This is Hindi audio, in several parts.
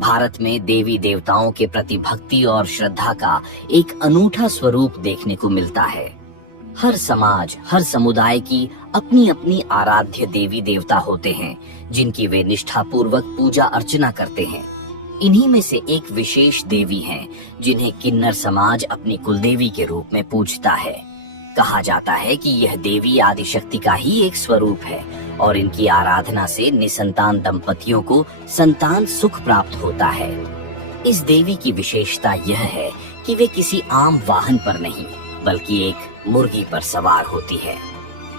भारत में देवी देवताओं के प्रति भक्ति और श्रद्धा का एक अनूठा स्वरूप देखने को मिलता है। हर समाज, हर समुदाय की अपनी अपनी आराध्य देवी देवता होते हैं, जिनकी वे निष्ठापूर्वक पूजा अर्चना करते हैं। इन्हीं में से एक विशेष देवी हैं, जिन्हें किन्नर समाज अपनी कुलदेवी के रूप में पूजता है। कहा जाता है कि यह देवी आदिशक्ति का ही एक स्वरूप है और इनकी आराधना से निसंतान दंपतियों को संतान सुख प्राप्त होता है। इस देवी की विशेषता यह है कि वे किसी आम वाहन पर नहीं, बल्कि एक मुर्गी पर सवार होती है।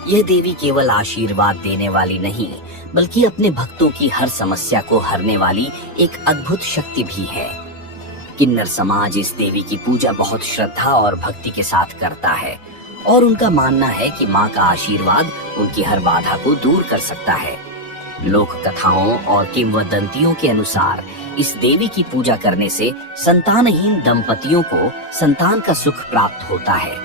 यह देवी केवल आशीर्वाद देने वाली नहीं, बल्कि अपने भक्तों की हर समस्या को हरने वाली एक अद्भुत शक्ति भी है। किन्नर समाज इस देवी की पूजा बहुत श्रद्धा और भक्ति के साथ करता है और उनका मानना है कि माँ का आशीर्वाद उनकी हर बाधा को दूर कर सकता है। लोक कथाओं और किंवदंतियों के अनुसार इस देवी की पूजा करने से संतानहीन दंपतियों को संतान का सुख प्राप्त होता है।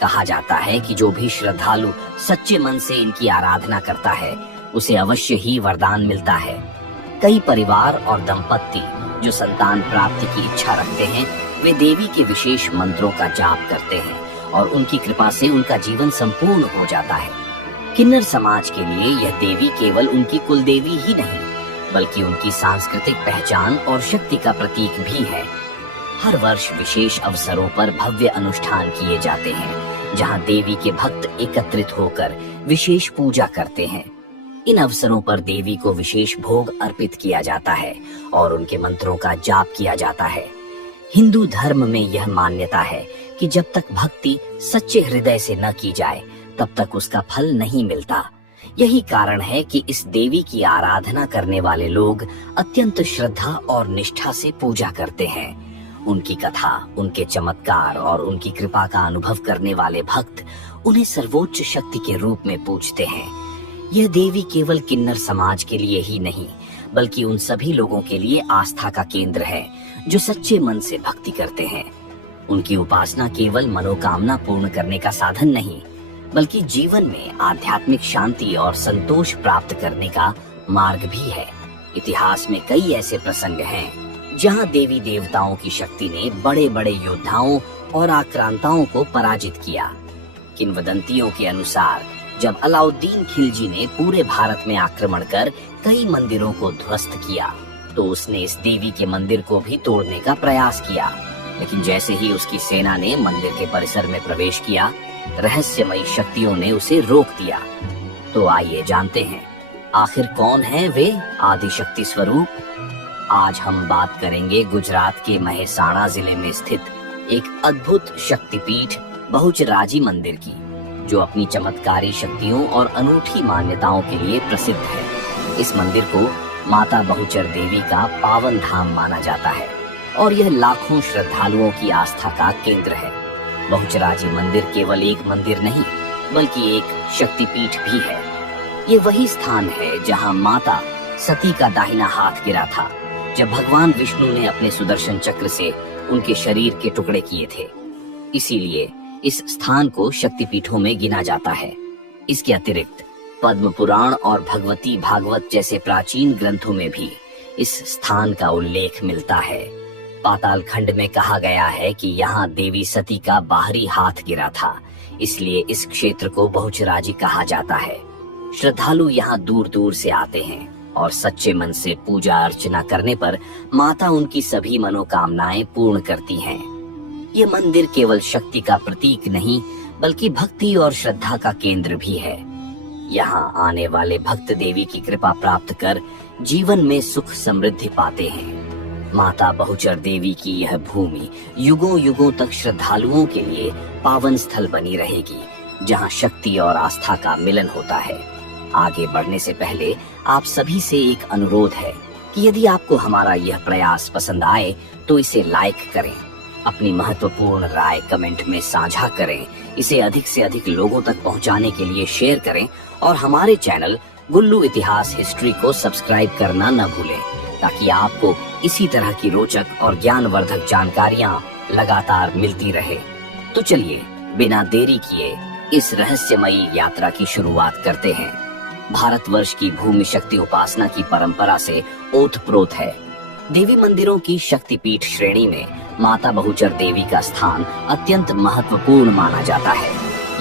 कहा जाता है कि जो भी श्रद्धालु सच्चे मन से इनकी आराधना करता है, उसे अवश्य ही वरदान मिलता है। कई परिवार और दंपति जो संतान प्राप्ति की इच्छा रखते हैं, वे देवी के विशेष मंत्रों का जाप करते हैं और उनकी कृपा से उनका जीवन संपूर्ण हो जाता है। किन्नर समाज के लिए यह देवी केवल उनकी कुलदेवी ही नहीं, बल्कि उनकी सांस्कृतिक पहचान और शक्ति का प्रतीक भी है। हर वर्ष विशेष अवसरों पर भव्य अनुष्ठान किए जाते हैं, जहां देवी के भक्त एकत्रित होकर विशेष पूजा करते हैं। इन अवसरों पर देवी को विशेष भोग अर्पित किया जाता है और उनके मंत्रों का जाप किया जाता है। हिंदू धर्म में यह मान्यता है कि जब तक भक्ति सच्चे हृदय से न की जाए, तब तक उसका फल नहीं मिलता। यही कारण है कि इस देवी की आराधना करने वाले लोग अत्यंत श्रद्धा और निष्ठा से पूजा करते हैं। उनकी कथा, उनके चमत्कार और उनकी कृपा का अनुभव करने वाले भक्त उन्हें सर्वोच्च शक्ति के रूप में पूजते हैं। यह देवी केवल किन्नर समाज के लिए ही नहीं, बल्कि उन सभी लोगों के लिए आस्था का केंद्र है जो सच्चे मन से भक्ति करते हैं। उनकी उपासना केवल मनोकामना पूर्ण करने का साधन नहीं, बल्कि जीवन में आध्यात्मिक शांति और संतोष प्राप्त करने का मार्ग भी है। इतिहास में कई ऐसे प्रसंग हैं जहां देवी देवताओं की शक्ति ने बड़े बड़े योद्धाओं और आक्रांताओं को पराजित किया। किंवदंतियों के अनुसार जब अलाउद्दीन खिलजी ने पूरे भारत में आक्रमण कर कई मंदिरों को ध्वस्त किया, तो उसने इस देवी के मंदिर को भी तोड़ने का प्रयास किया। लेकिन जैसे ही उसकी सेना ने मंदिर के परिसर में प्रवेश किया, रहस्यमयी शक्तियों ने उसे रोक दिया। तो आइए जानते हैं, आखिर कौन है वे आदिशक्ति स्वरूप। आज हम बात करेंगे गुजरात के महेसाणा जिले में स्थित एक अद्भुत शक्तिपीठ बहुचराजी मंदिर की, जो अपनी चमत्कारी शक्तियों और अनूठी मान्यताओं के लिए प्रसिद्ध है। इस मंदिर को माता बहुचर देवी का पावन धाम माना जाता है और यह लाखों श्रद्धालुओं की आस्था का केंद्र है। बहुचराजी मंदिर केवल एक मंदिर नहीं, बल्कि एक शक्तिपीठ भी है। ये वही स्थान है जहां माता सती का दाहिना हाथ गिरा था, जब भगवान विष्णु ने अपने सुदर्शन चक्र से उनके शरीर के टुकड़े किए थे। इसीलिए इस स्थान को शक्तिपीठों में गिना जाता है। इसके अतिरिक्त पद्म पुराण और भगवती भागवत जैसे प्राचीन ग्रंथों में भी इस स्थान का उल्लेख मिलता है। पाताल खंड में कहा गया है कि यहाँ देवी सती का बाहरी हाथ गिरा था, इसलिए इस क्षेत्र को बहुचराजी कहा जाता है। श्रद्धालु यहाँ दूर दूर से आते हैं और सच्चे मन से पूजा अर्चना करने पर माता उनकी सभी मनोकामनाएं पूर्ण करती हैं। ये मंदिर केवल शक्ति का प्रतीक नहीं, बल्कि भक्ति और श्रद्धा का केंद्र भी है। यहाँ आने वाले भक्त देवी की कृपा प्राप्त कर जीवन में सुख समृद्धि पाते हैं। माता बहुचर देवी की यह भूमि युगों युगों तक श्रद्धालुओं के लिए पावन स्थल बनी रहेगी, जहाँ शक्ति और आस्था का मिलन होता है। आगे बढ़ने से पहले आप सभी से एक अनुरोध है कि यदि आपको हमारा यह प्रयास पसंद आए तो इसे लाइक करें, अपनी महत्वपूर्ण राय कमेंट में साझा करें, इसे अधिक से अधिक लोगों तक पहुंचाने के लिए शेयर करें और हमारे चैनल गुल्लू इतिहास हिस्ट्री को सब्सक्राइब करना न भूलें, ताकि आपको इसी तरह की रोचक और ज्ञानवर्धक जानकारियां लगातार मिलती रहे। तो चलिए बिना देरी किए इस रहस्यमयी यात्रा की शुरुआत करते हैं। भारतवर्ष की भूमि शक्ति उपासना की परंपरा से ओतप्रोत है। देवी मंदिरों की शक्तिपीठ श्रेणी में माता बहुचर देवी का स्थान अत्यंत महत्वपूर्ण माना जाता है।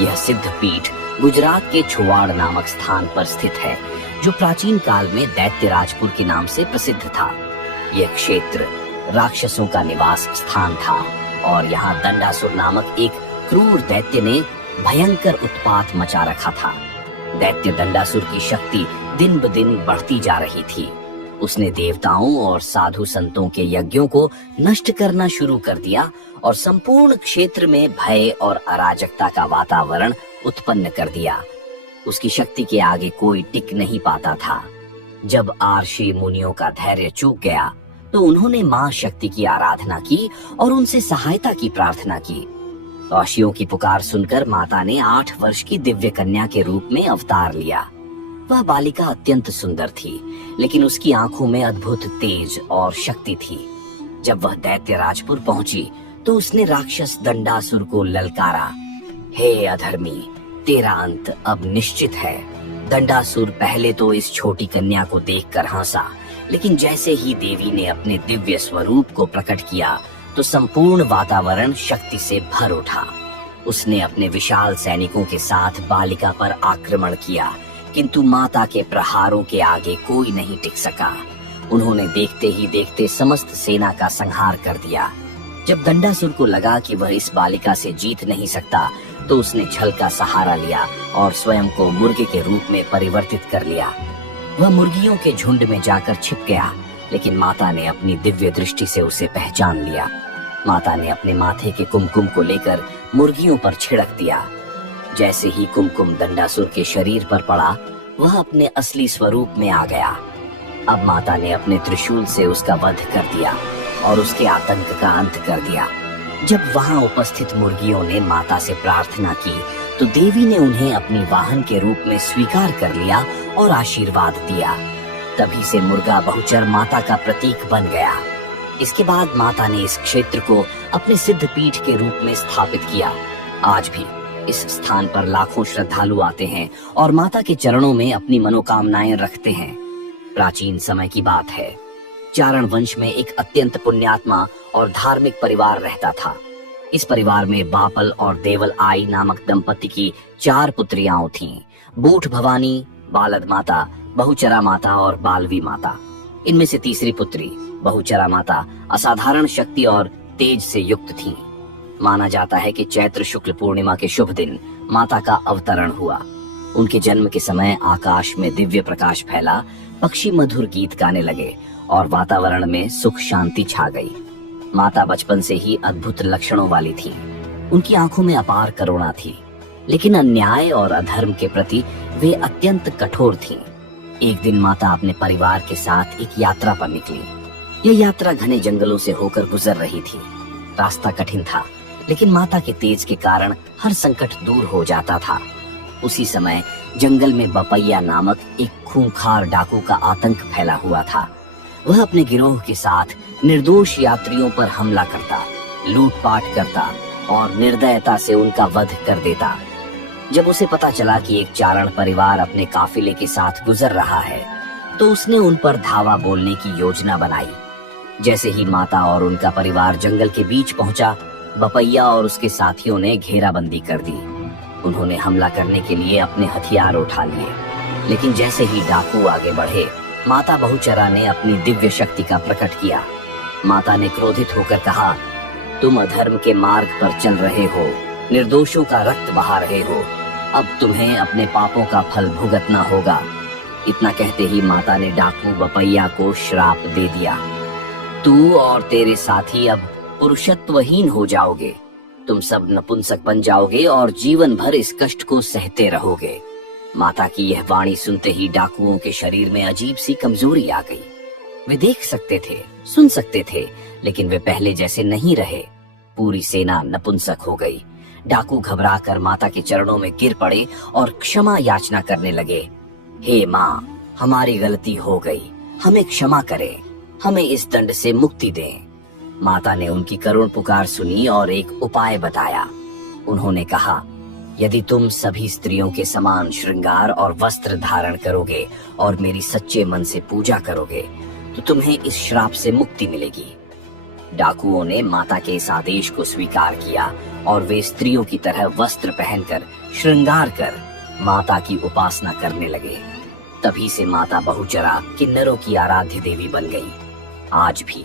यह सिद्ध पीठ गुजरात के छुवाड़ नामक स्थान पर स्थित है, जो प्राचीन काल में दैत्यराजपुर के नाम से प्रसिद्ध था। यह क्षेत्र राक्षसों का निवास स्थान था और यहाँ दंडासुर नामक एक क्रूर दैत्य ने भयंकर उत्पात मचा रखा था। दैत्य दंडासुर की शक्ति दिन ब दिन बढ़ती जा रही थी। उसने देवताओं और साधु संतों के यज्ञों को नष्ट करना शुरू कर दिया और संपूर्ण क्षेत्र में भय और अराजकता का वातावरण उत्पन्न कर दिया। उसकी शक्ति के आगे कोई टिक नहीं पाता था। जब आर्षि मुनियों का धैर्य चूक गया तो उन्होंने मां शक्ति की आराधना की और उनसे सहायता की प्रार्थना की। ऋषियों की पुकार सुनकर माता ने 8 वर्ष की दिव्य कन्या के रूप में अवतार लिया। वह बालिका अत्यंत सुंदर थी, लेकिन उसकी आंखों में अद्भुत तेज और शक्ति थी। जब वह दैत्य राजपुर पहुंची तो उसने राक्षस दंडासुर को ललकारा, हे अधर्मी, तेरा अंत अब निश्चित है। दंडासुर पहले तो इस छोटी कन्या को देखकर हंसा, लेकिन जैसे ही देवी ने अपने दिव्य स्वरूप को प्रकट किया तो संपूर्ण वातावरण शक्ति से भर उठा। उसने अपने विशाल सैनिकों के साथ बालिका पर आक्रमण किया, किंतु माता के प्रहारों के आगे कोई नहीं टिक सका। उन्होंने देखते ही देखते समस्त सेना का संहार कर दिया। जब दंडासुर को लगा कि वह इस बालिका से जीत नहीं सकता, तो उसने छल का सहारा लिया और स्वयं को मुर्गे के रूप में परिवर्तित कर लिया। वह मुर्गियों के झुंड में जाकर छिप गया, लेकिन माता ने अपनी दिव्य दृष्टि से उसे पहचान लिया। माता ने अपने माथे के कुमकुम को लेकर मुर्गियों पर छिड़क दिया। जैसे ही कुमकुम दंडासुर के शरीर पर पड़ा, वह अपने असली स्वरूप में आ गया। अब माता ने अपने त्रिशूल से उसका वध कर दिया और उसके आतंक का अंत कर दिया। जब वहां उपस्थित मुर्गियों ने माता से प्रार्थना की तो देवी ने उन्हें अपनी वाहन के रूप में स्वीकार कर लिया और आशीर्वाद दिया। तभी से मुर्गा बहुचर माता का प्रतीक बन गया। इसके बाद माता ने इस क्षेत्र को अपने सिद्ध पीठ के रूप में स्थापित किया। आज भी इस स्थान पर लाखों श्रद्धालु आते हैं और माता के चरणों में अपनी मनोकामनाएं रखते हैं। प्राचीन समय की बात है। चारण वंश में एक अत्यंत पुण्यात्मा और धार्मिक परिवार रहता था। इस परिवार में बापल और देवल आई नामक दंपति की 4 पुत्रियां थीं। बूठ भवानी, बालद माता, बहुचरा माता और बालवी माता। इनमें से तीसरी पुत्री बहुचरा माता असाधारण शक्ति और तेज से युक्त थी। माना जाता है कि चैत्र शुक्ल पूर्णिमा के शुभ दिन माता का अवतरण हुआ। उनके जन्म के समय आकाश में दिव्य प्रकाश फैला, पक्षी मधुर गीत गाने लगे और वातावरण में सुख शांति छा गई। माता बचपन से ही अद्भुत लक्षणों वाली थी। उनकी आंखों में अपार करुणा थी, लेकिन अन्याय और अधर्म के प्रति वे अत्यंत कठोर थीं। एक दिन माता अपने परिवार के साथ एक यात्रा पर निकली। यह यात्रा घने जंगलों से होकर गुजर रही थी। रास्ता कठिन था, लेकिन माता के तेज के कारण हर संकट दूर हो जाता था। उसी समय जंगल में बपैया नामक एक खूंखार डाकू का आतंक फैला हुआ था। वह अपने गिरोह के साथ निर्दोष यात्रियों पर हमला करता, लूटपाट करता और निर्दयता से उनका वध कर देता। जब उसे पता चला कि एक चारण परिवार अपने काफिले के साथ गुजर रहा है, तो उसने उन पर धावा बोलने की योजना बनाई। जैसे ही माता और उनका परिवार जंगल के बीच पहुंचा, बपैया और उसके साथियों ने घेराबंदी कर दी। उन्होंने हमला करने के लिए अपने हथियार उठा लिए, लेकिन जैसे ही डाकू आगे बढ़े, माता बहुचरा ने अपनी दिव्य शक्ति का प्रकट किया। माता ने क्रोधित होकर कहा, तुम अधर्म के मार्ग पर चल रहे हो, निर्दोषों का रक्त बहा रहे हो, अब तुम्हें अपने पापों का फल भुगतना होगा। इतना कहते ही माता ने डाकू बपैया को श्राप दे दिया, तू और तेरे साथी अब पुरुषत्वहीन हो जाओगे। तुम सब नपुंसक बन जाओगे और जीवन भर इस कष्ट को सहते रहोगे। माता की यह वाणी सुनते ही डाकुओं के शरीर में अजीब सी कमजोरी आ गई। वे देख सकते थे, सुन सकते थे, लेकिन वे पहले जैसे नहीं रहे। पूरी सेना नपुंसक हो गई। डाकू घबराकर माता के चरणों में गिर पड़े और क्षमा याचना करने लगे। हे माँ, हमारी गलती हो गई, हमें क्षमा करें, हमें इस दंड से मुक्ति दें। माता ने उनकी करुण पुकार सुनी और एक उपाय बताया। उन्होंने कहा, यदि तुम सभी स्त्रियों के समान श्रृंगार और वस्त्र धारण करोगे और मेरी सच्चे मन से पूजा करोगे, तो तुम्हें इस श्राप से मुक्ति मिलेगी। डाकुओं ने माता के इस आदेश को स्वीकार किया और वे स्त्रियों की तरह वस्त्र पहनकर श्रृंगार कर माता की उपासना करने लगे। तभी से माता बहुचरा किन्नरों की आराध्य देवी बन गई। आज भी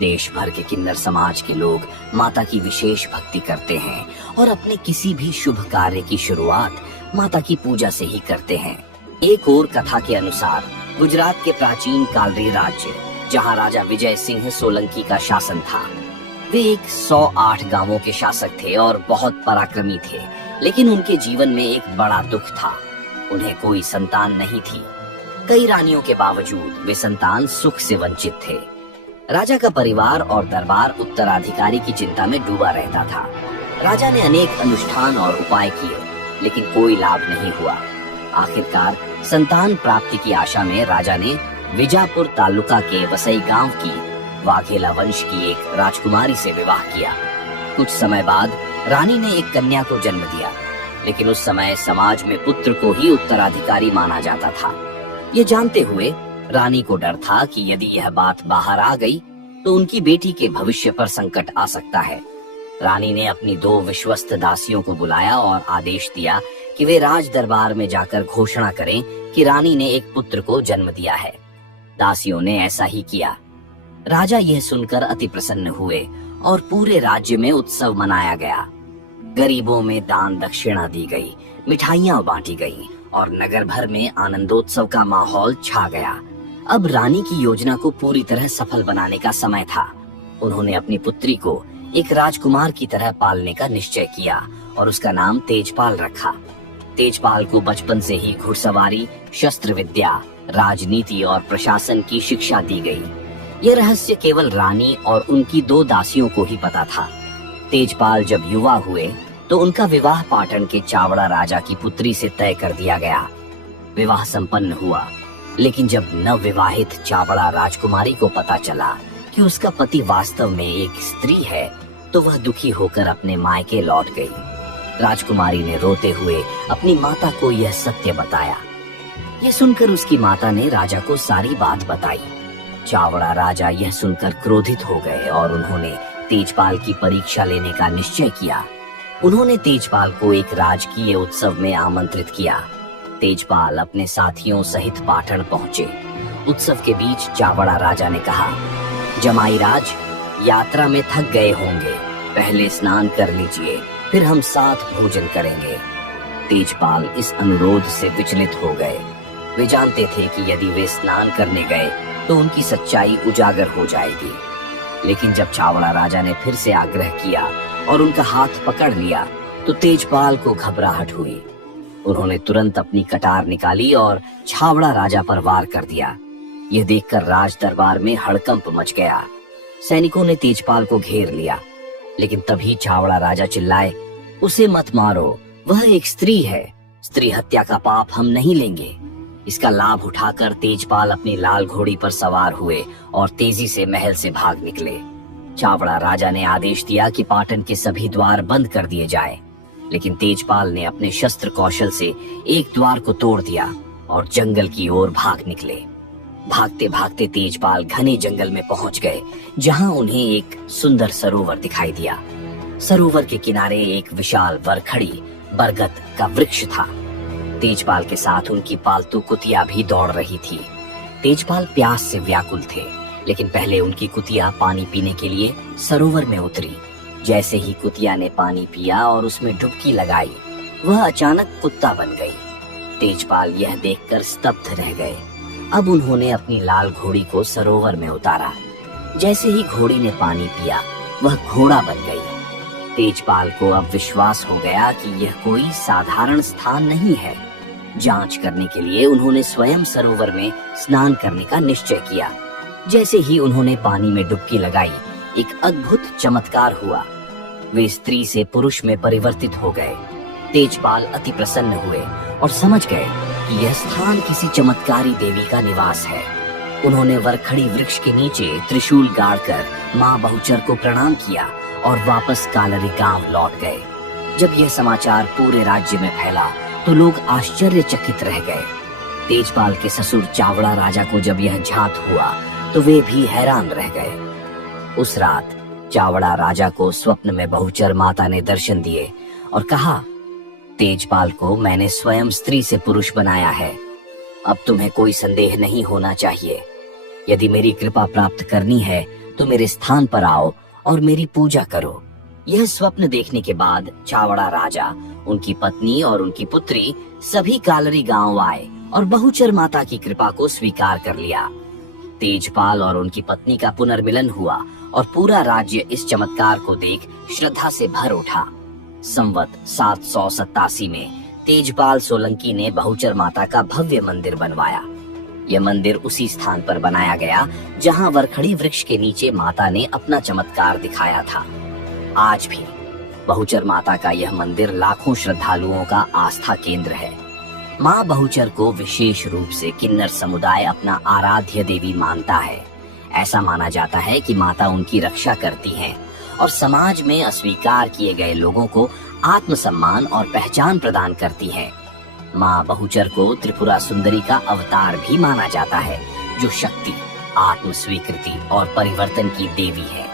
देश भर के किन्नर समाज के लोग माता की विशेष भक्ति करते हैं और अपने किसी भी शुभ कार्य की शुरुआत माता की पूजा से ही करते हैं। एक और कथा के अनुसार गुजरात के प्राचीन कालरी राज्य, जहां राजा विजय सिंह सोलंकी का शासन था, वे एक 108 गांवों के शासक थे और बहुत पराक्रमी थे, लेकिन उनके जीवन में एक बड़ा दुख था। उन्हें कोई संतान नहीं थी। कई रानियों के बावजूद वे संतान सुख से वंचित थे। राजा का परिवार और दरबार उत्तराधिकारी की चिंता में डूबा रहता था। राजा ने अनेक अनुष्ठान और उपाय किए, लेकिन कोई लाभ नहीं हुआ। आखिरकार संतान प्राप्ति की आशा में राजा ने विजापुर तालुका के वसई गांव की वाघेला वंश की एक राजकुमारी से विवाह किया। कुछ समय बाद रानी ने एक कन्या को जन्म दिया, लेकिन उस समय समाज में पुत्र को ही उत्तराधिकारी माना जाता था। ये जानते हुए रानी को डर था कि यदि यह बात बाहर आ गई तो उनकी बेटी के भविष्य पर संकट आ सकता है। रानी ने अपनी 2 विश्वस्त दासियों को बुलाया और आदेश दिया कि वे राज दरबार में जाकर घोषणा करें कि रानी ने एक पुत्र को जन्म दिया है। दासियों ने ऐसा ही किया। राजा यह सुनकर अति प्रसन्न हुए और पूरे राज्य में उत्सव मनाया गया। गरीबों में दान दक्षिणा दी गई, मिठाइयां बांटी गई और नगर भर में आनंदोत्सव का माहौल छा गया। अब रानी की योजना को पूरी तरह सफल बनाने का समय था। उन्होंने अपनी पुत्री को एक राजकुमार की तरह पालने का निश्चय किया और उसका नाम तेजपाल रखा। तेजपाल को बचपन से ही घुड़सवारी, शस्त्र विद्या, राजनीति और प्रशासन की शिक्षा दी गई। यह रहस्य केवल रानी और उनकी 2 दासियों को ही पता था। तेजपाल जब युवा हुए तो उनका विवाह पाटन के चावड़ा राजा की पुत्री से तय कर दिया गया। विवाह संपन्न हुआ, लेकिन जब नवविवाहित चावड़ा राजकुमारी को पता चला कि उसका पति वास्तव में एक स्त्री है, तो वह दुखी होकर अपने मायके लौट गई। राजकुमारी ने रोते हुए अपनी माता को यह सत्य बताया। यह सुनकर उसकी माता ने राजा को सारी बात बताई। चावड़ा राजा यह सुनकर क्रोधित हो गए और उन्होंने तेजपाल की परीक्षा लेने का निश्चय किया। उन्होंने तेजपाल को एक राजकीय उत्सव में आमंत्रित किया। तेजपाल अपने साथियों सहित पाटन पहुंचे। उत्सव के बीच चावड़ा राजा ने कहा, जमाई राज, यात्रा में थक गए होंगे, पहले स्नान कर लीजिए, फिर हम साथ भोजन करेंगे। तेजपाल इस अनुरोध से विचलित हो गए। वे जानते थे कि यदि वे स्नान करने गए तो उनकी सच्चाई उजागर हो जाएगी। लेकिन जब चावड़ा राजा ने फिर से आग्रह किया और उनका हाथ पकड़ लिया तो तेजपाल को घबराहट हुई। उन्होंने तुरंत अपनी कटार निकाली और छावड़ा राजा पर वार कर दिया। यह देखकर राज दरबार में हड़कंप मच गया। सैनिकों ने तेजपाल को घेर लिया, लेकिन तभी छावड़ा राजा चिल्लाए, उसे मत मारो, वह एक स्त्री है। स्त्री हत्या का पाप हम नहीं लेंगे। इसका लाभ उठाकर तेजपाल अपनी लाल घोड़ी पर सवार हुए और तेजी से महल से भाग निकले। चावड़ा राजा ने आदेश दिया कि पाटन के सभी द्वार बंद कर दिए जाए, लेकिन तेजपाल ने अपने शस्त्र कौशल से एक द्वार को तोड़ दिया और जंगल की ओर भाग निकले। भागते भागते तेजपाल घने जंगल में पहुंच गए, जहां उन्हें एक सुंदर सरोवर दिखाई दिया। सरोवर के किनारे एक विशाल वरखड़ी बरगद का वृक्ष था। तेजपाल के साथ उनकी पालतू कुतिया भी दौड़ रही थी। तेजपाल प्यास से व्याकुल थे, लेकिन पहले उनकी कुतिया पानी पीने के लिए सरोवर में उतरी। जैसे ही कुतिया ने पानी पिया और उसमें डुबकी लगाई, वह अचानक कुत्ता बन गई। तेजपाल यह देखकर स्तब्ध रह गए। अब उन्होंने अपनी लाल घोड़ी को सरोवर में उतारा। जैसे ही घोड़ी ने पानी पिया, वह घोड़ा बन गई। तेजपाल को अब विश्वास हो गया कि यह कोई साधारण स्थान नहीं है। जांच करने के लिए उन्होंने स्वयं सरोवर में स्नान करने का निश्चय किया। जैसे ही उन्होंने पानी में डुबकी लगाई, एक अद्भुत चमत्कार हुआ। वे स्त्री से पुरुष में परिवर्तित हो गए। तेजपाल अति प्रसन्न हुए और समझ गए कि यह स्थान किसी चमत्कारी देवी का निवास है। उन्होंने वरखड़ी वृक्ष के नीचे त्रिशूल गाड़कर माँ बहुचर को प्रणाम किया और वापस कालरी गांव लौट गए। जब यह समाचार पूरे राज्य में फैला तो लोग आश्चर्यचकित रह गए। तेजपाल के ससुर चावड़ा राजा को जब यह झात हुआ तो वे भी हैरान रह गए। उस रात चावड़ा राजा को स्वप्न में बहुचर माता ने दर्शन दिए और कहा, तेजपाल को मैंने स्वयं स्त्री से पुरुष बनाया है। अब तुम्हें कोई संदेह नहीं होना चाहिए। यदि मेरी कृपा प्राप्त करनी है तो मेरे स्थान पर आओ और मेरी पूजा करो। यह स्वप्न देखने के बाद चावड़ा राजा, उनकी पत्नी और उनकी पुत्री सभी कालरी गांव आए और बहुचर माता की कृपा को स्वीकार कर लिया। तेजपाल और उनकी पत्नी का पुनर्मिलन हुआ और पूरा राज्य इस चमत्कार को देख श्रद्धा से भर उठा। संवत 787 में तेजपाल सोलंकी ने बहुचर माता का भव्य मंदिर बनवाया। यह मंदिर उसी स्थान पर बनाया गया जहां वरखड़ी वृक्ष के नीचे माता ने अपना चमत्कार दिखाया था। आज भी बहुचर माता का यह मंदिर लाखों श्रद्धालुओं का आस्था केंद्र है। माँ बहुचर को विशेष रूप से किन्नर समुदाय अपना आराध्य देवी मानता है। ऐसा माना जाता है कि माता उनकी रक्षा करती हैं और समाज में अस्वीकार किए गए लोगों को आत्मसम्मान और पहचान प्रदान करती है। माँ बहुचर को त्रिपुरा सुंदरी का अवतार भी माना जाता है, जो शक्ति, आत्म स्वीकृति और परिवर्तन की देवी है।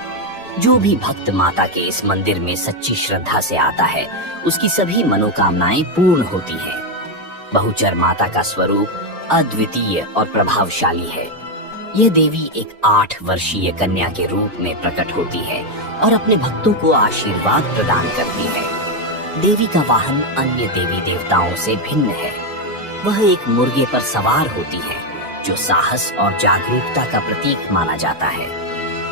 जो भी भक्त माता के इस मंदिर में सच्ची श्रद्धा से आता है, उसकी सभी मनोकामनाएं पूर्ण होती हैं। बहुचर माता का स्वरूप अद्वितीय और प्रभावशाली है। यह देवी एक 8 वर्षीय कन्या के रूप में प्रकट होती है और अपने भक्तों को आशीर्वाद प्रदान करती है। देवी का वाहन अन्य देवी देवताओं से भिन्न है। वह एक मुर्गे पर सवार होती है, जो साहस और जागरूकता का प्रतीक माना जाता है।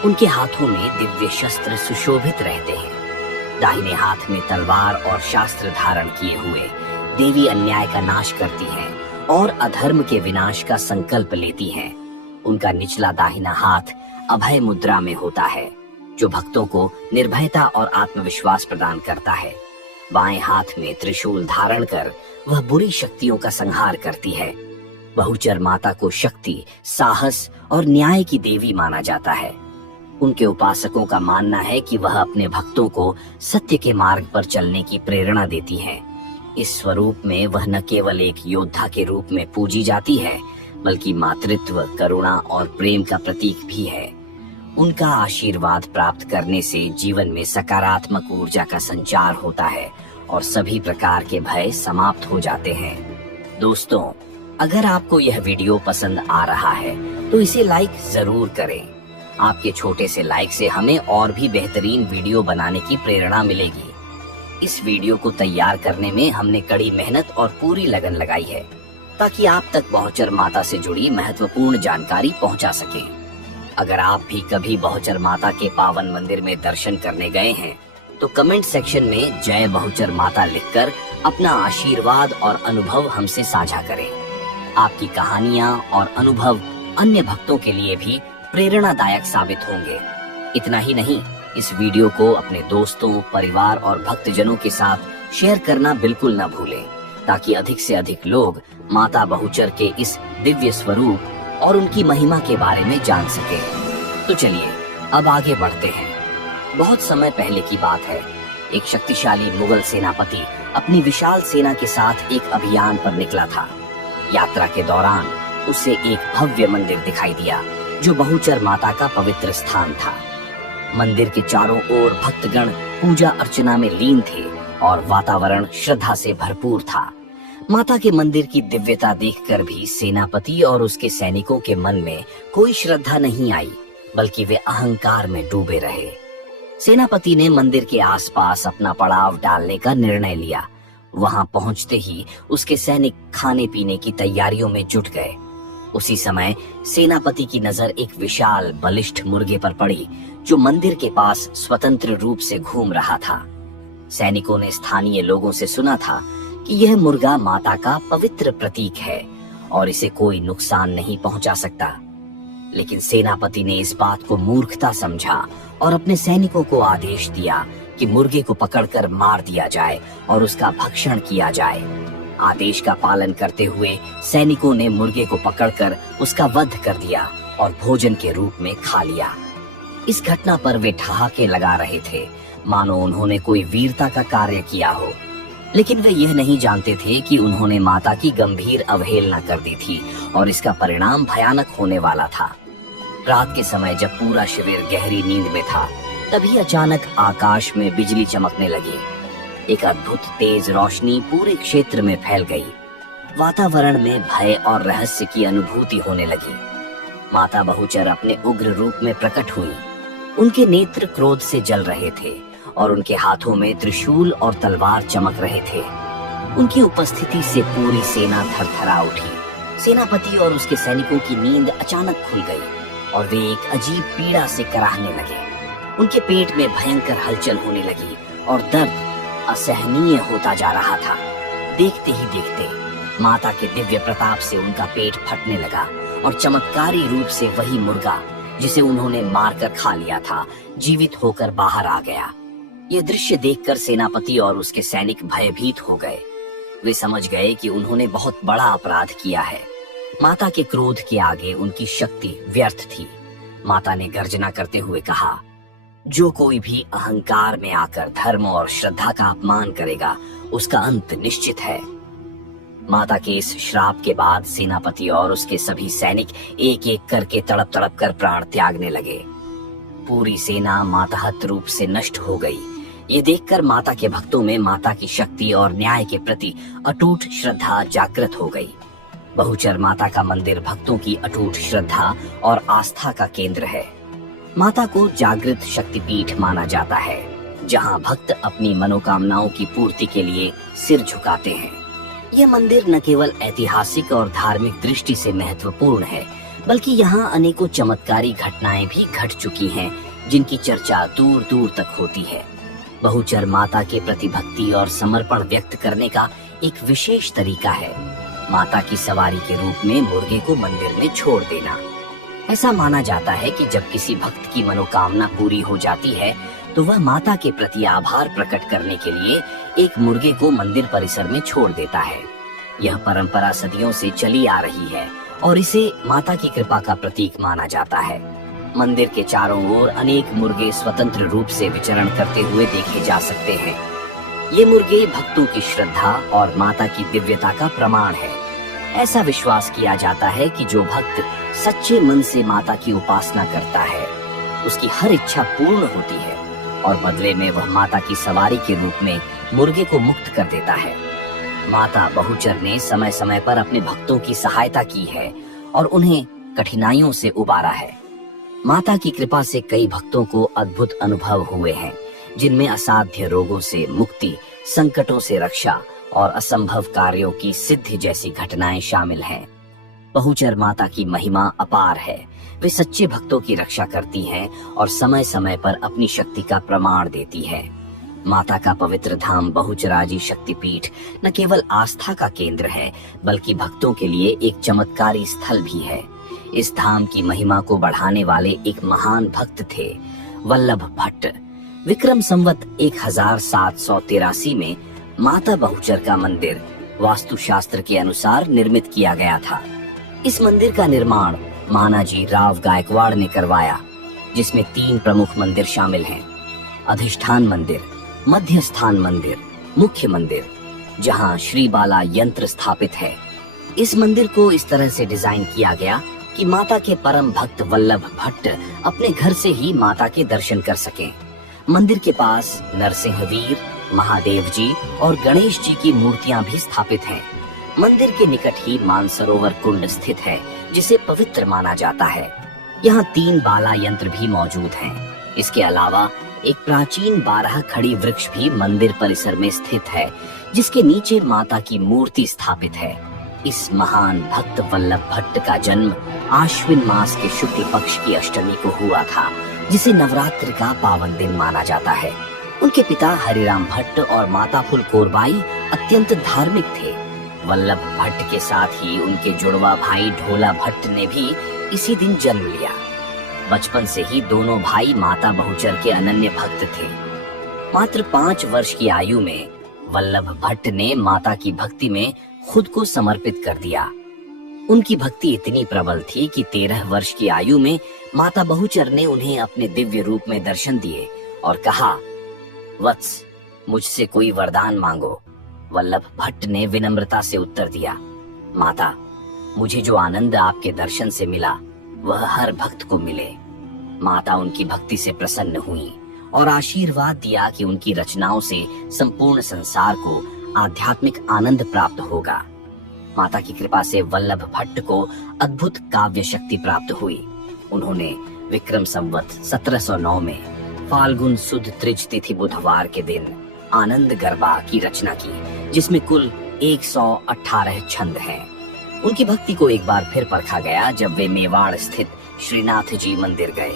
उनके हाथों में दिव्य शस्त्र सुशोभित रहते हैं। दाहिने हाथ में तलवार और शास्त्र धारण किए हुए देवी अन्याय का नाश करती हैं और अधर्म के विनाश का संकल्प लेती हैं। उनका निचला दाहिना हाथ अभय मुद्रा में होता है, जो भक्तों को निर्भयता और आत्मविश्वास प्रदान करता है। बाएं हाथ में त्रिशूल धारण कर वह बुरी शक्तियों का संहार करती है। बहुचर माता को शक्ति, साहस और न्याय की देवी माना जाता है। उनके उपासकों का मानना है कि वह अपने भक्तों को सत्य के मार्ग पर चलने की प्रेरणा देती हैं। इस स्वरूप में वह न केवल एक योद्धा के रूप में पूजी जाती है, बल्कि मातृत्व, करुणा और प्रेम का प्रतीक भी है। उनका आशीर्वाद प्राप्त करने से जीवन में सकारात्मक ऊर्जा का संचार होता है और सभी प्रकार के भय समाप्त हो जाते हैं। दोस्तों, अगर आपको यह वीडियो पसंद आ रहा है तो इसे लाइक जरूर करें। आपके छोटे से लाइक से हमें और भी बेहतरीन वीडियो बनाने की प्रेरणा मिलेगी। इस वीडियो को तैयार करने में हमने कड़ी मेहनत और पूरी लगन लगाई है, ताकि आप तक बहुचर माता से जुड़ी महत्वपूर्ण जानकारी पहुंचा सके। अगर आप भी कभी बहुचर माता के पावन मंदिर में दर्शन करने गए हैं, तो कमेंट सेक्शन में जय बहुचर माता लिखकर अपना आशीर्वाद और अनुभव हमसे साझा करें। आपकी कहानियां और अनुभव अन्य भक्तों के लिए भी प्रेरणादायक साबित होंगे। इतना ही नहीं, इस वीडियो को अपने दोस्तों, परिवार और भक्तजनों के साथ शेयर करना बिल्कुल न भूलें, ताकि अधिक से अधिक लोग माता बहुचर के इस दिव्य स्वरूप और उनकी महिमा के बारे में जान सके। तो चलिए अब आगे बढ़ते हैं। बहुत समय पहले की बात है। एक शक्तिशाली मुगल सेनापति अपनी विशाल सेना के साथ एक अभियान पर निकला था। यात्रा के दौरान उसे एक भव्य मंदिर दिखाई दिया, जो बहुचर माता का पवित्र स्थान था। मंदिर के चारों ओर भक्तगण पूजा अर्चना में लीन थे और वातावरण श्रद्धा से भरपूर था। माता के मंदिर की दिव्यता देखकर भी सेनापति और उसके सैनिकों के मन में कोई श्रद्धा नहीं आई, बल्कि वे अहंकार में डूबे रहे। सेनापति ने मंदिर के आसपास अपना पड़ाव डालने का निर्णय लिया। वहां पहुंचते ही उसके सैनिक खाने पीने की तैयारियों में जुट गए। उसी समय सेनापति की नजर एक विशाल बलिष्ठ मुर्गे पर पड़ी, जो मंदिर के पास स्वतंत्र रूप से घूम रहा था। सैनिकों ने स्थानीय लोगों से सुना था कि यह मुर्गा माता का पवित्र प्रतीक है और इसे कोई नुकसान नहीं पहुंचा सकता। लेकिन सेनापति ने इस बात को मूर्खता समझा और अपने सैनिकों को आदेश दिया कि मुर्गे को पकड़कर मार दिया जाए और उसका भक्षण किया जाए। आदेश का पालन करते हुए सैनिकों ने मुर्गे को पकड़कर उसका वध कर दिया और भोजन के रूप में खा लिया। इस घटना पर वे ठहाके लगा रहे थे, मानो उन्होंने कोई वीरता का कार्य किया हो। लेकिन वे यह नहीं जानते थे कि उन्होंने माता की गंभीर अवहेलना कर दी थी और इसका परिणाम भयानक होने वाला था। रात के समय जब पूरा शिविर गहरी नींद में था, तभी अचानक आकाश में बिजली चमकने लगी। एक अद्भुत तेज रोशनी पूरे क्षेत्र में फैल गई। वातावरण में भय और रहस्य की अनुभूति होने लगी। माता बहुचर अपने उग्र रूप में प्रकट हुई। उनके नेत्र क्रोध से जल रहे थे और उनके हाथों में त्रिशूल और तलवार चमक रहे थे। उनकी उपस्थिति से पूरी सेना थरथरा उठी। सेनापति और उसके सैनिकों की नींद अचानक खुल गई और वे एक अजीब पीड़ा से कराहने लगे। उनके पेट में भयंकर हलचल होने लगी और दर्द असहनीय होता जा रहा था। देखते ही देखते माता के दिव्य प्रताप से उनका पेट फटने लगा और चमत्कारी रूप से वही मुर्गा जिसे उन्होंने मारकर खा लिया था, जीवित होकर बाहर आ गया। ये दृश्य देखकर सेनापति और उसके सैनिक भयभीत हो गए। वे समझ गए कि उन्होंने बहुत बड़ा अपराध किया है। माता के क्रोध के आगे उनकी शक्ति व्यर्थ थी। माता ने गर्जना करते हुए कहा, जो कोई भी अहंकार में आकर धर्म और श्रद्धा का अपमान करेगा, उसका अंत निश्चित है। माता के इस श्राप के बाद सेनापति और उसके सभी सैनिक एक एक करके तड़प तड़प कर प्राण त्यागने लगे। पूरी सेना माताहत रूप से नष्ट हो गई। ये देखकर माता के भक्तों में माता की शक्ति और न्याय के प्रति अटूट श्रद्धा जागृत हो गई। बहुचर माता का मंदिर भक्तों की अटूट श्रद्धा और आस्था का केंद्र है। माता को जागृत शक्तिपीठ माना जाता है, जहां भक्त अपनी मनोकामनाओं की पूर्ति के लिए सिर झुकाते हैं। यह मंदिर न केवल ऐतिहासिक और धार्मिक दृष्टि से महत्वपूर्ण है, बल्कि यहाँ अनेकों चमत्कारी घटनाएं भी घट चुकी हैं, जिनकी चर्चा दूर दूर तक होती है। बहुचर माता के प्रति भक्ति और समर्पण व्यक्त करने का एक विशेष तरीका है माता की सवारी के रूप में मुर्गे को मंदिर में छोड़ देना। ऐसा माना जाता है कि जब किसी भक्त की मनोकामना पूरी हो जाती है, तो वह माता के प्रति आभार प्रकट करने के लिए एक मुर्गे को मंदिर परिसर में छोड़ देता है। यह परंपरा सदियों से चली आ रही है और इसे माता की कृपा का प्रतीक माना जाता है। मंदिर के चारों ओर अनेक मुर्गे स्वतंत्र रूप से विचरण करते हुए देखे जा सकते हैं। ये मुर्गे भक्तों की श्रद्धा और माता की दिव्यता का प्रमाण है। ऐसा विश्वास किया जाता है कि जो भक्त सच्चे मन से माता की उपासना करता है, उसकी हर इच्छा पूर्ण होती है और बदले में वह माता की सवारी के रूप में मुर्गे को मुक्त कर देता है। माता बहुचर ने समय समय पर अपने भक्तों की सहायता की है और उन्हें कठिनाइयों से उबारा है। माता की कृपा से कई भक्तों को अद्भुत अनुभव हुए हैं, जिनमें असाध्य रोगों से मुक्ति, संकटों से रक्षा और असंभव कार्यों की सिद्धि जैसी घटनाएं शामिल हैं। बहुचर माता की महिमा अपार है। वे सच्चे भक्तों की रक्षा करती हैं और समय समय पर अपनी शक्ति का प्रमाण देती है। माता का पवित्र धाम बहुचराजी शक्तिपीठ न केवल आस्था का केंद्र है, बल्कि भक्तों के लिए एक चमत्कारी स्थल भी है। इस धाम की महिमा को बढ़ाने वाले एक महान भक्त थे, वल्लभ भट्ट। विक्रम संवत 1783 में माता बहुचर का मंदिर वास्तुशास्त्र के अनुसार निर्मित किया गया था। इस मंदिर का निर्माण मानाजी राव गायकवाड़ ने करवाया, जिसमें 3 प्रमुख मंदिर शामिल हैं: अधिष्ठान मंदिर, मध्य स्थान मंदिर, मुख्य मंदिर, जहां श्री बाला यंत्र स्थापित है। इस मंदिर को इस तरह से डिजाइन किया गया कि माता के परम भक्त वल्लभ भट्ट अपने घर से ही माता के दर्शन कर सकें। मंदिर के पास नरसिंहवीर, महादेव जी और गणेश जी की मूर्तियां भी स्थापित हैं। मंदिर के निकट ही मानसरोवर कुंड स्थित है, जिसे पवित्र माना जाता है। यहाँ 3 बाला यंत्र भी मौजूद हैं। इसके अलावा एक प्राचीन 12 खड़ी वृक्ष भी मंदिर परिसर में स्थित है, जिसके नीचे माता की मूर्ति स्थापित है। इस महान भक्त वल्लभ भट्ट का जन्म आश्विन मास के शुक्ल पक्ष की अष्टमी को हुआ था, जिसे नवरात्र का पावन दिन माना जाता है। उनके पिता हरिराम भट्ट और माता फुलकोरबाई अत्यंत धार्मिक थे। वल्लभ भट्ट के साथ ही उनके जुड़वा भाई ढोला भट्ट ने भी इसी दिन जन्म लिया। बचपन से ही दोनों भाई माता बहुचर के अनन्य भक्त थे। मात्र 5 वर्ष की आयु में वल्लभ भट्ट ने माता की भक्ति में खुद को समर्पित कर दिया। उनकी भक्ति इतनी प्रबल थी कि 13 वर्ष की आयु में माता बहुचर ने उन्हें अपने दिव्य रूप में दर्शन दिए और कहा, वत्स, मुझसे कोई वरदान मांगो। वल्लभ भट्ट ने विनम्रता से उत्तर दिया, माता, मुझे जो आनंद आपके दर्शन से मिला, वह हर भक्त को मिले। माता उनकी भक्ति से प्रसन्न हुई और आशीर्वाद दिया कि उनकी रचनाओं से संपूर्ण संसार को आध्यात्मिक आनंद प्राप्त होगा। माता की कृपा से वल्लभ भट्ट को अद्भुत काव्य शक्ति प्राप्त हुई। उन्होंने विक्रम संवत 1709 में फाल्गुन सुद त्रिज तिथि बुधवार के दिन आनंद गरबा की रचना की, जिसमें कुल 118 छंद हैं। उनकी भक्ति को एक बार फिर परखा गया जब वे मेवाड़ स्थित श्रीनाथ जी मंदिर गए।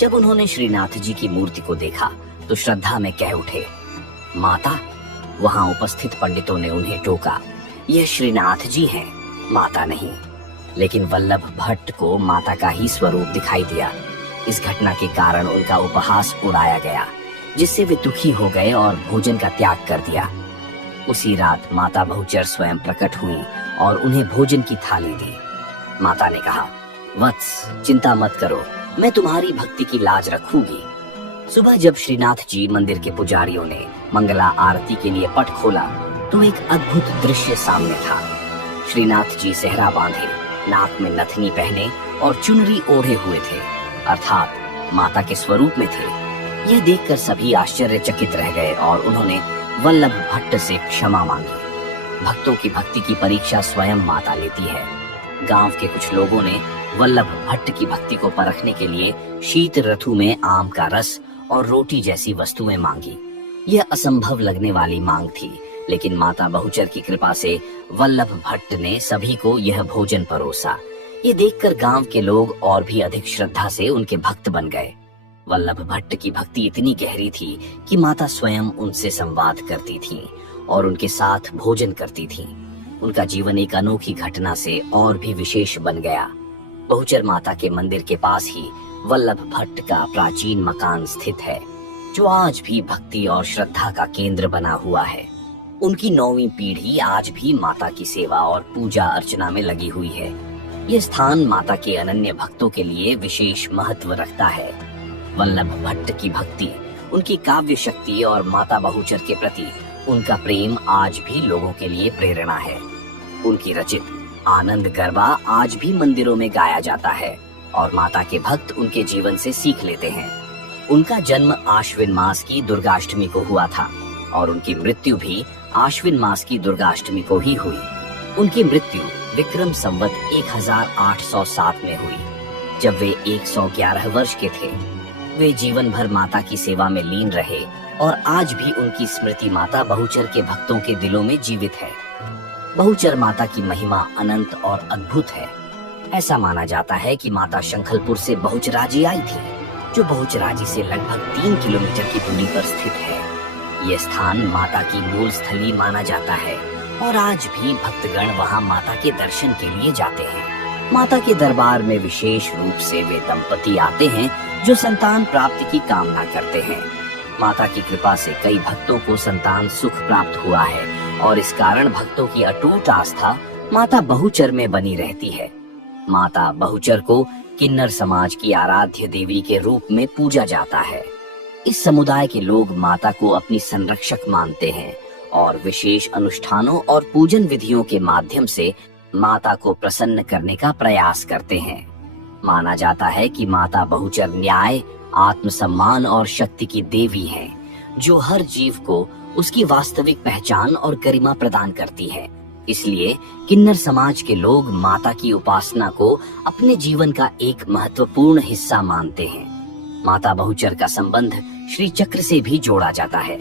जब उन्होंने श्रीनाथ जी की मूर्ति को देखा तो श्रद्धा में कह उठे, माता। वहां उपस्थित पंडितों ने उन्हें टोका, यह श्रीनाथ जी हैं, माता नहीं। लेकिन वल्लभ भट्ट को माता का ही स्वरूप दिखाई दिया। इस घटना के कारण उनका उपहास उड़ाया गया, जिससे वे दुखी हो गए और भोजन का त्याग कर दिया। उसी रात माता बहुचर स्वयं प्रकट हुई और उन्हें भोजन की थाली दी। माता ने कहा, वत्स, चिंता मत करो, मैं तुम्हारी भक्ति की लाज रखूंगी। सुबह जब श्रीनाथ जी मंदिर के पुजारियों ने मंगला आरती के लिए पट खोला तो एक अद्भुत दृश्य सामने था। श्रीनाथ जी सेहरा बांधे, नाक में नथनी पहने और चुनरी ओढ़े हुए थे, अर्थात माता के स्वरूप में थे। यह देखकर सभी आश्चर्यचकित रह गए और उन्होंने वल्लभ भट्ट से क्षमा मांगी। भक्तों की भक्ति की परीक्षा स्वयं माता लेती है। गांव के कुछ लोगों ने वल्लभ भट्ट की भक्ति को परखने के लिए शीत ऋतु में आम का रस और रोटी जैसी वस्तुएं मांगी। यह असंभव लगने वाली मांग थी, लेकिन माता बहुचर की कृपा से वल्लभ भट्ट ने सभी को यह भोजन परोसा। ये देखकर गांव के लोग और भी अधिक श्रद्धा से उनके भक्त बन गए। वल्लभ भट्ट की भक्ति इतनी गहरी थी कि माता स्वयं उनसे संवाद करती थी और उनके साथ भोजन करती थी। उनका जीवन एक अनोखी घटना से और भी विशेष बन गया। बहुचर माता के मंदिर के पास ही वल्लभ भट्ट का प्राचीन मकान स्थित है, जो आज भी भक्ति और श्रद्धा का केंद्र बना हुआ है। उनकी 9वीं पीढ़ी आज भी माता की सेवा और पूजा अर्चना में लगी हुई है। यह स्थान माता के अनन्य भक्तों के लिए विशेष महत्व रखता है। वल्लभ भट्ट की भक्ति, उनकी काव्य शक्ति और माता बहुचर के प्रति उनका प्रेम आज भी लोगों के लिए प्रेरणा है। उनकी रचित आनंद गरबा आज भी मंदिरों में गाया जाता है और माता के भक्त उनके जीवन से सीख लेते हैं। उनका जन्म आश्विन मास की दुर्गाष्टमी को हुआ था और उनकी मृत्यु भी आश्विन मास की दुर्गाष्टमी को ही हुई। उनकी मृत्यु विक्रम संवत 1807 में हुई, जब वे 111 वर्ष के थे। वे जीवन भर माता की सेवा में लीन रहे और आज भी उनकी स्मृति माता बहुचर के भक्तों के दिलों में जीवित है। बहुचर माता की महिमा अनंत और अद्भुत है। ऐसा माना जाता है कि माता शंखलपुर से बहुचराजी आई थी, जो बहुचराजी से लगभग 3 किलोमीटर की दूरी पर स्थित है। यह स्थान माता की मूल स्थली माना जाता है और आज भी भक्तगण वहां माता के दर्शन के लिए जाते हैं। माता के दरबार में विशेष रूप से वे दंपति आते हैं जो संतान प्राप्ति की कामना करते हैं। माता की कृपा से कई भक्तों को संतान सुख प्राप्त हुआ है और इस कारण भक्तों की अटूट आस्था माता बहुचर में बनी रहती है। माता बहुचर को किन्नर समाज की आराध्य देवी के रूप में पूजा जाता है। इस समुदाय के लोग माता को अपनी संरक्षक मानते हैं और विशेष अनुष्ठानों और पूजन विधियों के माध्यम से माता को प्रसन्न करने का प्रयास करते हैं। माना जाता है कि माता बहुचर न्याय, आत्मसम्मान और शक्ति की देवी हैं, जो हर जीव को उसकी वास्तविक पहचान और गरिमा प्रदान करती है। इसलिए किन्नर समाज के लोग माता की उपासना को अपने जीवन का एक महत्वपूर्ण हिस्सा मानते हैं। माता बहुचर का संबंध श्री चक्र से भी जोड़ा जाता है।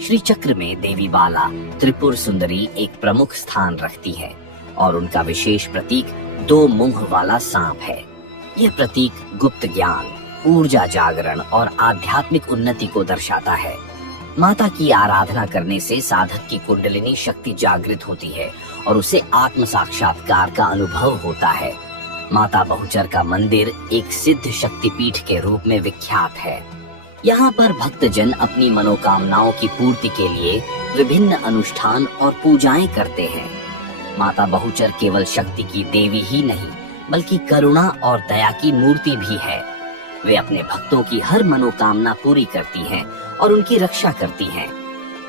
श्री चक्र में देवी बाला त्रिपुर सुंदरी एक प्रमुख स्थान रखती है और उनका विशेष प्रतीक 2 मुंह वाला सांप है। यह प्रतीक गुप्त ज्ञान, ऊर्जा जागरण और आध्यात्मिक उन्नति को दर्शाता है। माता की आराधना करने से साधक की कुंडलिनी शक्ति जागृत होती है और उसे आत्म साक्षात्कार का अनुभव होता है। माता बहुचर का मंदिर एक सिद्ध शक्तिपीठ के रूप में विख्यात है। यहाँ पर भक्तजन अपनी मनोकामनाओं की पूर्ति के लिए विभिन्न अनुष्ठान और पूजाएं करते हैं। माता बहुचर केवल शक्ति की देवी ही नहीं, बल्कि करुणा और दया की मूर्ति भी है। वे अपने भक्तों की हर मनोकामना पूरी करती हैं और उनकी रक्षा करती हैं।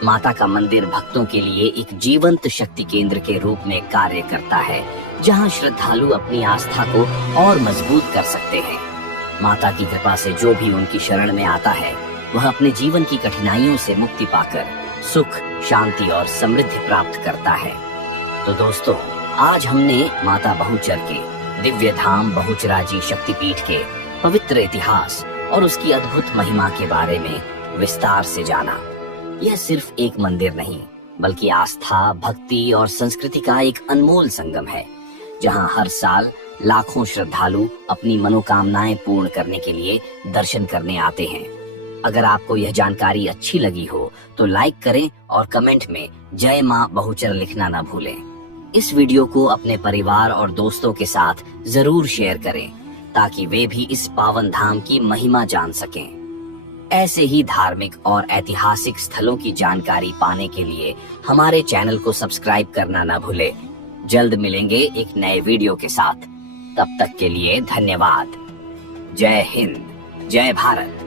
माता का मंदिर भक्तों के लिए एक जीवंत शक्ति केंद्र के रूप में कार्य करता है, जहां श्रद्धालु अपनी आस्था को और मजबूत कर सकते हैं। माता की कृपा से जो भी उनकी शरण में आता है वह अपने जीवन की कठिनाइयों से मुक्ति पाकर सुख, शांति और समृद्धि प्राप्त करता है। तो दोस्तों, आज हमने माता बहुचर के दिव्य धाम बहुचराजी शक्तिपीठ के पवित्र इतिहास और उसकी अद्भुत महिमा के बारे में विस्तार से जाना। यह सिर्फ एक मंदिर नहीं, बल्कि आस्था, भक्ति और संस्कृति का एक अनमोल संगम है, जहां हर साल लाखों श्रद्धालु अपनी मनोकामनाएं पूर्ण करने के लिए दर्शन करने आते हैं। अगर आपको यह जानकारी अच्छी लगी हो तो लाइक करें और कमेंट में जय मां बहुचर लिखना न भूलें। इस वीडियो को अपने परिवार और दोस्तों के साथ जरूर शेयर करें ताकि वे भी इस पावन धाम की महिमा जान सकें। ऐसे ही धार्मिक और ऐतिहासिक स्थलों की जानकारी पाने के लिए हमारे चैनल को सब्सक्राइब करना न भूलें। जल्द मिलेंगे एक नए वीडियो के साथ। तब तक के लिए धन्यवाद। जय हिंद, जय भारत।